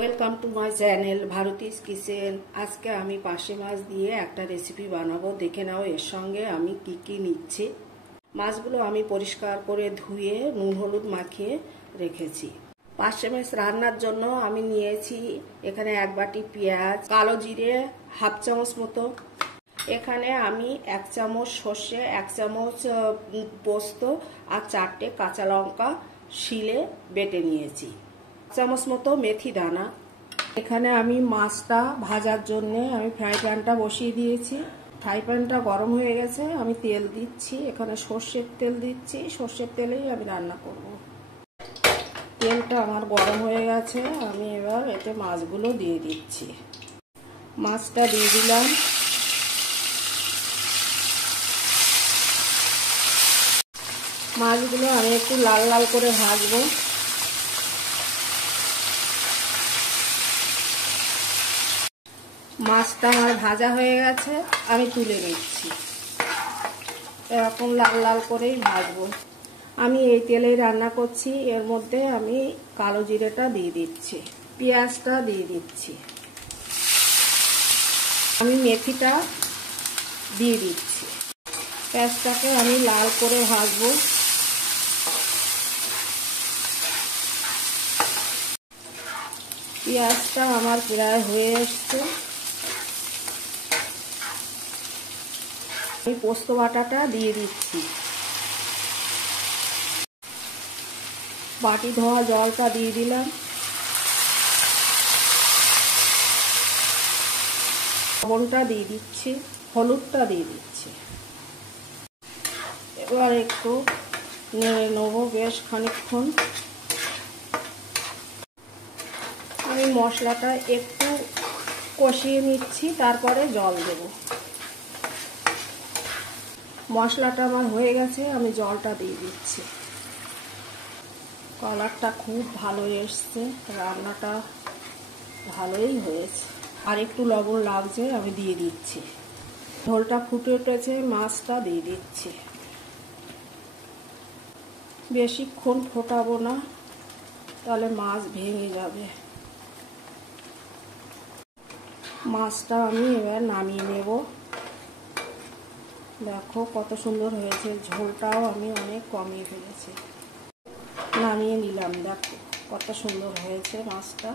Welcome to my channel Bharati's kitchen. আজকে আমি পার্শে মাছ দিয়ে একটা রেসিপি বানাবো। দেখে নাও এর সঙ্গে আমি কি কি নিচ্ছি। মাছগুলো আমি পরিষ্কার করে ধুয়ে নুন হলুদ মাখিয়ে রেখেছি। পার্শে মাছ রান্নার জন্য আমি নিয়েছি এখানে 1 বাটি পেঁয়াজ, কালো জিরে হাফ চামচ মতো, এখানে আমি 1 চামচ সর্ষে, 1 চামচ পোস্ত আর 4টে কাঁচা লঙ্কা শিলে বেটে নিয়েছি, 1 চামচ মতো মেথি দানা। এখানে আমি মাছটা ভাজার জন্য আমি ফ্রাই প্যানটা বসিয়ে দিয়েছি। ফ্রাই প্যানটা গরম হয়ে গেছে, আমি তেল দিচ্ছি। এখানে সর্ষের তেল দিচ্ছি, সর্ষের তেলেই আমি রান্না করব। তেলটা আমার গরম হয়ে গেছে, আমি এবার এতে মাছগুলো দিয়ে দিচ্ছি। মাছটা দিয়ে দিলাম। মাছগুলো আমি একটু লাল লাল করে ভাজবো। মাছটা আমার ভাজা হয়ে গেছে, আমি তুলে নিচ্ছি। এরকম লাল লাল করেই ভাজবো। আমি এই তেলেই রান্না করছি। এর মধ্যে আমি কালো জিরেটা দিয়ে দিচ্ছি, পেঁয়াজটা দিয়ে দিচ্ছি, আমি মেথিটা দিয়ে দিচ্ছি। পেঁয়াজটাকে আমি লাল করে ভাজবো। পেঁয়াজটা আমার প্রায় হয়ে এসছে। আমি পোস্ত বাটাটা দিয়ে দিচ্ছি। বাটি ধোয়া জলটা দিয়ে দিলাম। লবণটা দিয়ে দিচ্ছি, হলুদটা দিয়ে দিচ্ছি। এবার একটু নেড়ে নেবো বেশ খানিকক্ষণ। আমি মশলাটা একটু কষিয়ে নিচ্ছি, তারপরে জল দেব। মশলাটা আমার হয়ে গেছে, আমি জলটা দিয়ে দিচ্ছি। কালারটা খুব ভালো এসছে, রান্নাটা ভালোই হয়েছে। আর একটু লবণ লাগছে, আমি দিয়ে দিচ্ছি। ঝোলটা ফুটে উঠেছে, মাছটা দিয়ে দিচ্ছি। বেশিক্ষণ ফোটাবো না, তাহলে মাছ ভেঙে যাবে। মাছটা আমি এবার নামিয়ে নেব। দেখো কত সুন্দর হয়েছে, ঝোলটাও আমি অনেক কমিয়ে ফেলেছি। নামিয়ে নিলাম, দেখো কত সুন্দর হয়েছে মাছটা।